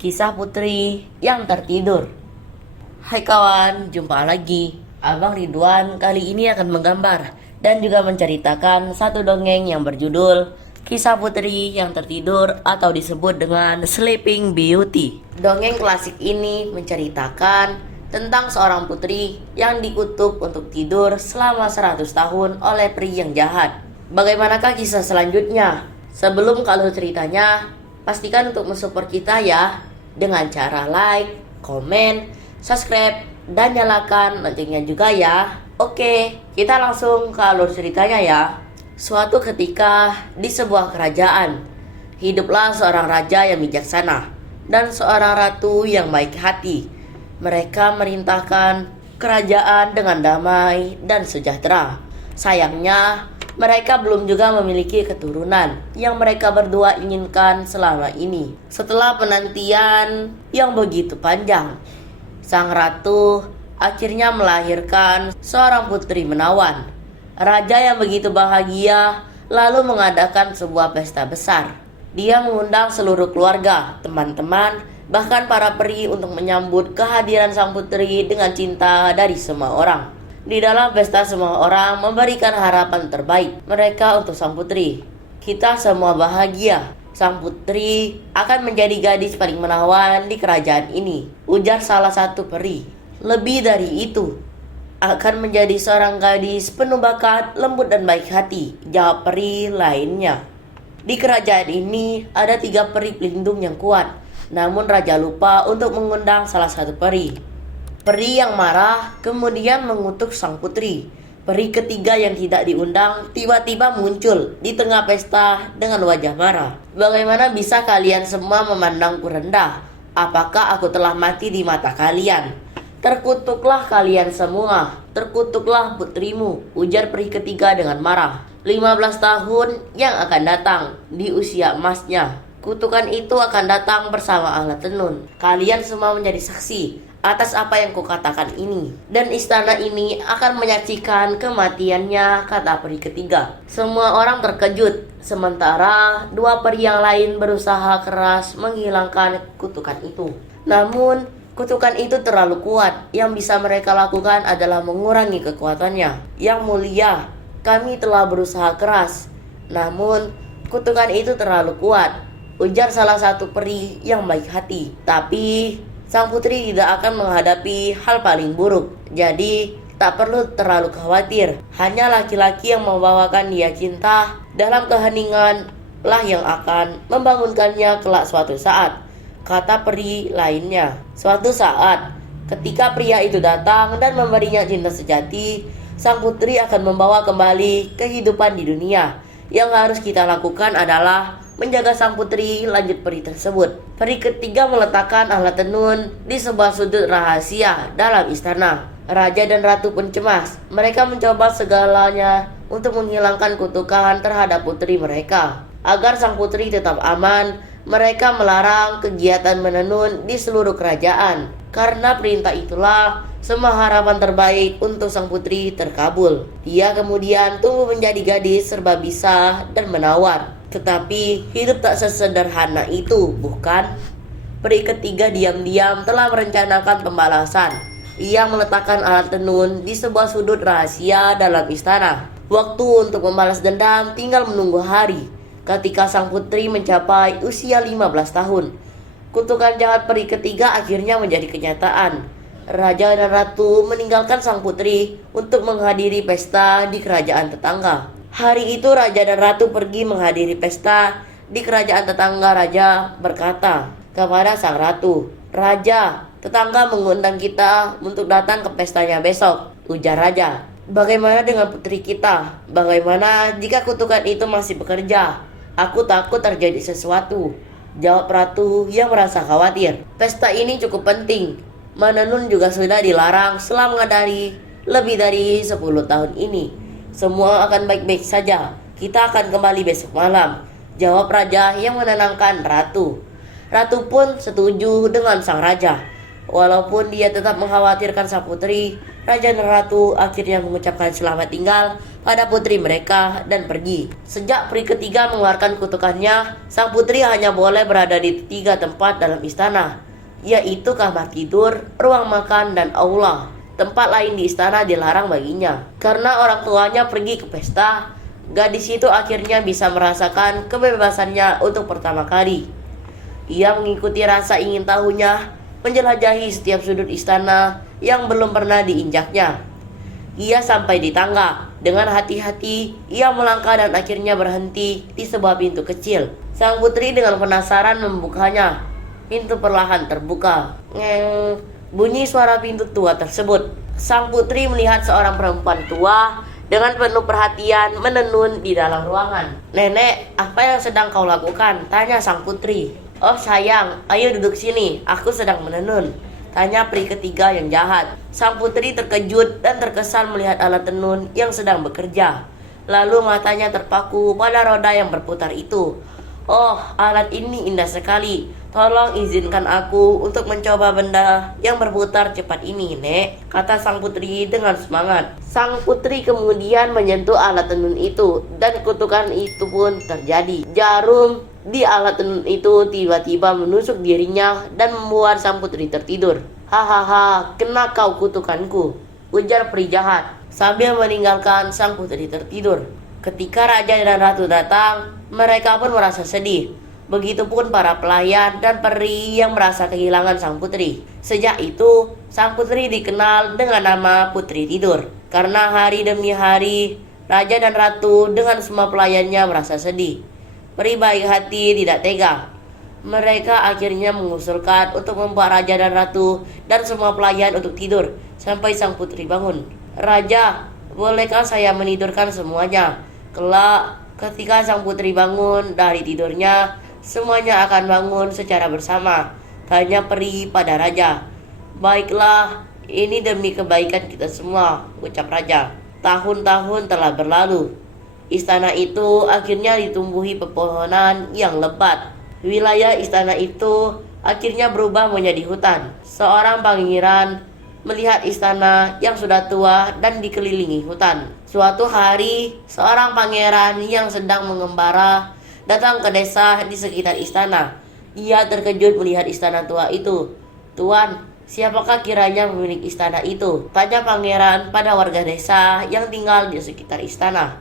Kisah Putri yang Tertidur. Hai kawan, jumpa lagi. Abang Ridwan kali ini akan menggambar dan juga menceritakan satu dongeng yang berjudul Kisah Putri yang Tertidur atau disebut dengan Sleeping Beauty. Dongeng klasik ini menceritakan tentang seorang putri yang dikutuk untuk tidur selama 100 tahun oleh peri yang jahat. Bagaimanakah kisah selanjutnya? Sebelum kalau ceritanya, pastikan untuk mensupport kita ya dengan cara like, komen, subscribe, dan nyalakan loncengnya juga ya. Oke, kita langsung ke alur ceritanya ya. Suatu ketika di sebuah kerajaan, hiduplah seorang raja yang bijaksana dan seorang ratu yang baik hati. Mereka merintahkan kerajaan dengan damai dan sejahtera. Sayangnya, mereka belum juga memiliki keturunan yang mereka berdua inginkan selama ini. Setelah penantian yang begitu panjang, sang ratu akhirnya melahirkan seorang putri menawan. Raja yang begitu bahagia lalu mengadakan sebuah pesta besar. Dia mengundang seluruh keluarga, teman-teman, bahkan para peri untuk menyambut kehadiran sang putri dengan cinta dari semua orang. Di dalam pesta semua orang memberikan harapan terbaik mereka untuk sang putri. Kita semua bahagia. Sang putri akan menjadi gadis paling menawan di kerajaan ini, ujar salah satu peri. Lebih dari itu, akan menjadi seorang gadis penuh bakat, lembut dan baik hati, jawab peri lainnya. Di kerajaan ini ada 3 peri pelindung yang kuat, namun raja lupa untuk mengundang salah satu peri. Peri yang marah kemudian mengutuk sang putri. Peri ketiga yang tidak diundang tiba-tiba muncul di tengah pesta dengan wajah marah. Bagaimana bisa kalian semua memandangku rendah? Apakah aku telah mati di mata kalian? Terkutuklah kalian semua, terkutuklah putrimu, ujar peri ketiga dengan marah. 15 tahun yang akan datang di usia emasnya, kutukan itu akan datang bersama alat tenun. Kalian semua menjadi saksi atas apa yang kukatakan ini, dan istana ini akan menyaksikan kematiannya, kata peri ketiga. Semua orang terkejut, sementara 2 peri yang lain berusaha keras menghilangkan kutukan itu. Namun kutukan itu terlalu kuat. Yang bisa mereka lakukan adalah mengurangi kekuatannya. Yang mulia, kami telah berusaha keras, namun kutukan itu terlalu kuat, ujar salah satu peri yang baik hati. Tapi sang putri tidak akan menghadapi hal paling buruk, jadi tak perlu terlalu khawatir. Hanya laki-laki yang membawakan dia cinta dalam keheningan lah yang akan membangunkannya kelak suatu saat, kata peri lainnya. Suatu saat, ketika pria itu datang dan memberinya cinta sejati, sang putri akan membawa kembali kehidupan di dunia. Yang harus kita lakukan adalah menjaga sang putri, lanjut peri tersebut. Peri ketiga meletakkan alat tenun di sebuah sudut rahasia dalam istana. Raja dan ratu pun cemas. Mereka mencoba segalanya untuk menghilangkan kutukan terhadap putri mereka. Agar sang putri tetap aman, mereka melarang kegiatan menenun di seluruh kerajaan. Karena perintah itulah semua harapan terbaik untuk sang putri terkabul. Dia kemudian tumbuh menjadi gadis serba bisa dan menawan. Tetapi hidup tak sesederhana itu, bukan? Peri ketiga diam-diam telah merencanakan pembalasan. Ia meletakkan alat tenun di sebuah sudut rahasia dalam istana. Waktu untuk membalas dendam tinggal menunggu hari. Ketika sang putri mencapai usia 15 tahun, kutukan jahat peri ketiga akhirnya menjadi kenyataan. Raja dan ratu meninggalkan sang putri untuk menghadiri pesta di kerajaan tetangga. Hari itu raja dan ratu pergi menghadiri pesta di kerajaan tetangga. Raja berkata kepada sang ratu, "Raja, tetangga mengundang kita untuk datang ke pestanya besok," ujar raja. "Bagaimana dengan putri kita? Bagaimana jika kutukan itu masih bekerja? Aku takut terjadi sesuatu," jawab ratu yang merasa khawatir. "Pesta ini cukup penting. Menenun juga sudah dilarang selama lebih dari 10 tahun ini. Semua akan baik-baik saja. Kita akan kembali besok malam," jawab raja yang menenangkan ratu. Ratu pun setuju dengan sang raja. Walaupun dia tetap mengkhawatirkan sang putri, Raja dan Ratu akhirnya mengucapkan selamat tinggal pada putri mereka dan pergi. Sejak peri ketiga mengeluarkan kutukannya, sang putri hanya boleh berada di 3 tempat dalam istana, yaitu kamar tidur, ruang makan, dan aula. Tempat lain di istana dilarang baginya. Karena orang tuanya pergi ke pesta, gadis itu akhirnya bisa merasakan kebebasannya untuk pertama kali. Ia mengikuti rasa ingin tahunya, menjelajahi setiap sudut istana yang belum pernah diinjaknya. Ia sampai di tangga. Dengan hati-hati, ia melangkah dan akhirnya berhenti di sebuah pintu kecil. Sang putri dengan penasaran membukanya. Pintu perlahan terbuka. Ngeng, bunyi suara pintu tua tersebut. Sang putri melihat seorang perempuan tua dengan penuh perhatian menenun di dalam ruangan. "Nenek, apa yang sedang kau lakukan?" tanya sang putri. "Oh sayang, ayo duduk sini, aku sedang menenun," tanya peri ketiga yang jahat. Sang putri terkejut dan terkesan melihat alat tenun yang sedang bekerja. Lalu matanya terpaku pada roda yang berputar itu. "Oh, alat ini indah sekali. Tolong izinkan aku untuk mencoba benda yang berputar cepat ini, Nek," kata sang putri dengan semangat. Sang putri kemudian menyentuh alat tenun itu dan kutukan itu pun terjadi. Jarum di alat tenun itu tiba-tiba menusuk dirinya dan membuat sang putri tertidur. "Hahaha, kena kau kutukanku," ujar peri jahat sambil meninggalkan sang putri tertidur. Ketika raja dan ratu datang, mereka pun merasa sedih. Begitupun para pelayan dan peri yang merasa kehilangan sang putri. Sejak itu, sang putri dikenal dengan nama Putri Tidur. Karena hari demi hari, raja dan ratu dengan semua pelayannya merasa sedih. Peri baik hati tidak tega. Mereka akhirnya mengusulkan untuk membuat raja dan ratu dan semua pelayan untuk tidur sampai sang putri bangun. "Raja, bolehkah saya menidurkan semuanya? Kelak, ketika sang putri bangun dari tidurnya, semuanya akan bangun secara bersama," tanya peri pada raja. "Baiklah, ini demi kebaikan kita semua," ucap raja. Tahun-tahun telah berlalu. Istana itu akhirnya ditumbuhi pepohonan yang lebat. Wilayah istana itu akhirnya berubah menjadi hutan. Seorang pangeran melihat istana yang sudah tua dan dikelilingi hutan. Suatu hari, seorang pangeran yang sedang mengembara datang ke desa di sekitar istana. Ia terkejut melihat istana tua itu. "Tuan, siapakah kiranya pemilik istana itu?" tanya pangeran pada warga desa yang tinggal di sekitar istana.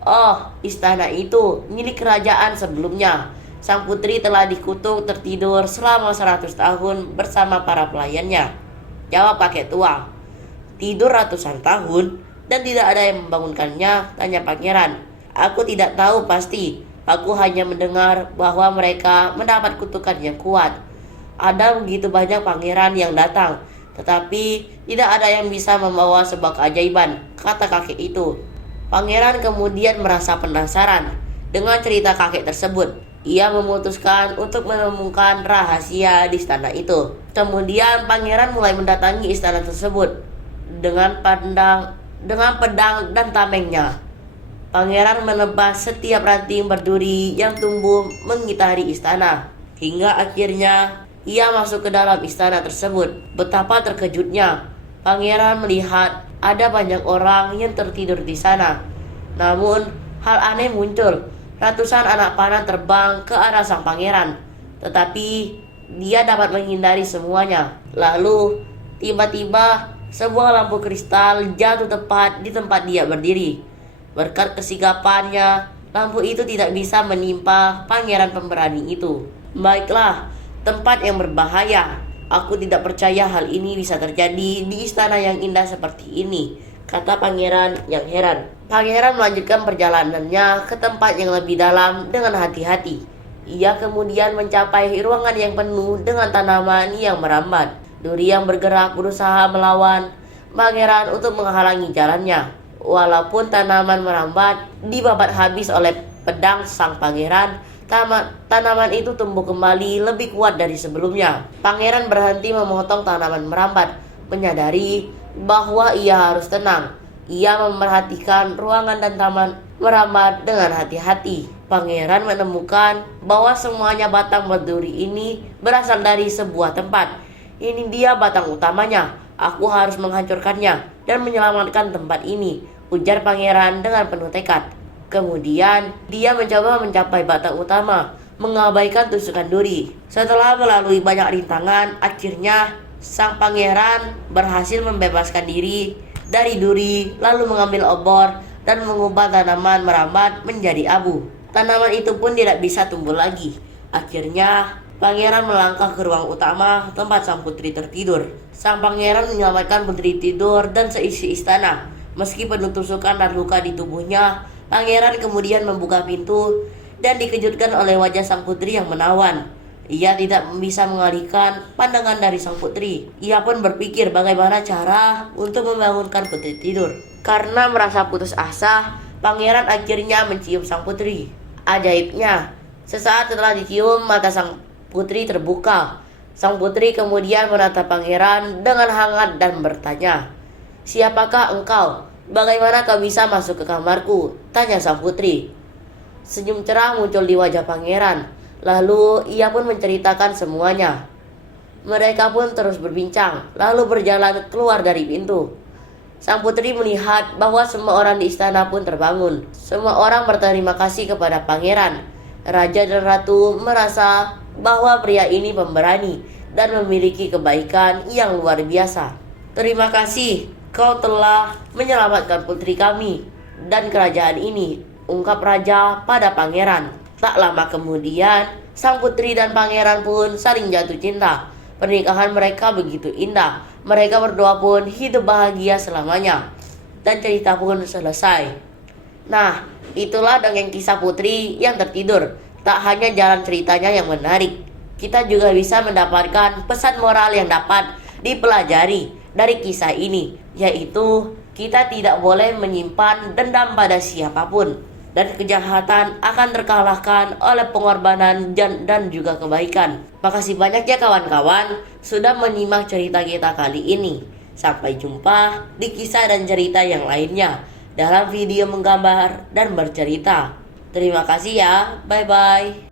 "Oh, istana itu milik kerajaan sebelumnya. Sang putri telah dikutuk tertidur selama 100 tahun bersama para pelayannya," jawab kakek tua. "Tidur ratusan tahun dan tidak ada yang membangunkannya?" tanya pangeran. "Aku tidak tahu pasti. Aku hanya mendengar bahwa mereka mendapat kutukan yang kuat. Ada begitu banyak pangeran yang datang, tetapi tidak ada yang bisa membawa sebuah keajaiban," kata kakek itu. Pangeran kemudian merasa penasaran dengan cerita kakek tersebut. Ia memutuskan untuk menemukan rahasia di istana itu. Kemudian pangeran mulai mendatangi istana tersebut dengan pedang dan tamengnya. Pangeran menebas setiap ranting berduri yang tumbuh mengitari istana. Hingga akhirnya ia masuk ke dalam istana tersebut. Betapa terkejutnya pangeran melihat ada banyak orang yang tertidur di sana. Namun, hal aneh muncul. Ratusan anak panah terbang ke arah sang pangeran, tetapi dia dapat menghindari semuanya. Lalu, tiba-tiba sebuah lampu kristal jatuh tepat di tempat dia berdiri. Berkat kesigapannya, lampu itu tidak bisa menimpa pangeran pemberani itu. "Baiklah, tempat yang berbahaya. Aku tidak percaya hal ini bisa terjadi di istana yang indah seperti ini," kata pangeran yang heran. Pangeran melanjutkan perjalanannya ke tempat yang lebih dalam dengan hati-hati. Ia kemudian mencapai ruangan yang penuh dengan tanaman yang merambat. Duri yang bergerak berusaha melawan pangeran untuk menghalangi jalannya. Walaupun tanaman merambat dibabat habis oleh pedang sang pangeran, tanaman itu tumbuh kembali lebih kuat dari sebelumnya. Pangeran berhenti memotong tanaman merambat, menyadari bahwa ia harus tenang. Ia memerhatikan ruangan dan taman merambat dengan hati-hati. Pangeran menemukan bahwa semuanya batang berduri ini berasal dari sebuah tempat. "Ini dia batang utamanya. Aku harus menghancurkannya dan menyelamatkan tempat ini, ujar pangeran dengan penuh tekad. Kemudian, dia mencoba mencapai batang utama, mengabaikan tusukan duri. Setelah melalui banyak rintangan, akhirnya sang pangeran berhasil membebaskan diri dari duri, lalu mengambil obor dan mengubah tanaman merambat menjadi abu. Tanaman itu pun tidak bisa tumbuh lagi. Akhirnya, pangeran melangkah ke ruang utama tempat sang putri tertidur. Sang pangeran menyelamatkan putri tidur dan seisi istana. Meski penuh tusukan dan luka di tubuhnya, pangeran kemudian membuka pintu dan dikejutkan oleh wajah sang putri yang menawan. Ia tidak bisa mengalihkan pandangan dari sang putri. Ia pun berpikir bagaimana cara untuk membangunkan putri tidur. Karena merasa putus asa, pangeran akhirnya mencium sang putri. Ajaibnya, sesaat setelah dicium, mata sang putri terbuka. Sang putri kemudian menatap pangeran dengan hangat dan bertanya, "Siapakah engkau? Bagaimana kau bisa masuk ke kamarku?" tanya sang putri. Senyum cerah muncul di wajah pangeran. Lalu ia pun menceritakan semuanya. Mereka pun terus berbincang, lalu berjalan keluar dari pintu. Sang putri melihat bahwa semua orang di istana pun terbangun. Semua orang berterima kasih kepada pangeran. Raja dan ratu merasa bahwa pria ini pemberani dan memiliki kebaikan yang luar biasa. "Terima kasih, kau telah menyelamatkan putri kami dan kerajaan ini," ungkap raja pada pangeran. Tak lama kemudian, sang putri dan pangeran pun saling jatuh cinta. Pernikahan mereka begitu indah. Mereka berdua pun hidup bahagia selamanya. Dan cerita pun selesai. Nah, itulah dongeng kisah putri yang tertidur. Tak hanya jalan ceritanya yang menarik, kita juga bisa mendapatkan pesan moral yang dapat dipelajari dari kisah ini, yaitu kita tidak boleh menyimpan dendam pada siapapun. Dan kejahatan akan terkalahkan oleh pengorbanan dan juga kebaikan. Makasih banyak ya kawan-kawan sudah menyimak cerita kita kali ini. Sampai jumpa di kisah dan cerita yang lainnya dalam video menggambar dan bercerita. Terima kasih ya, bye-bye.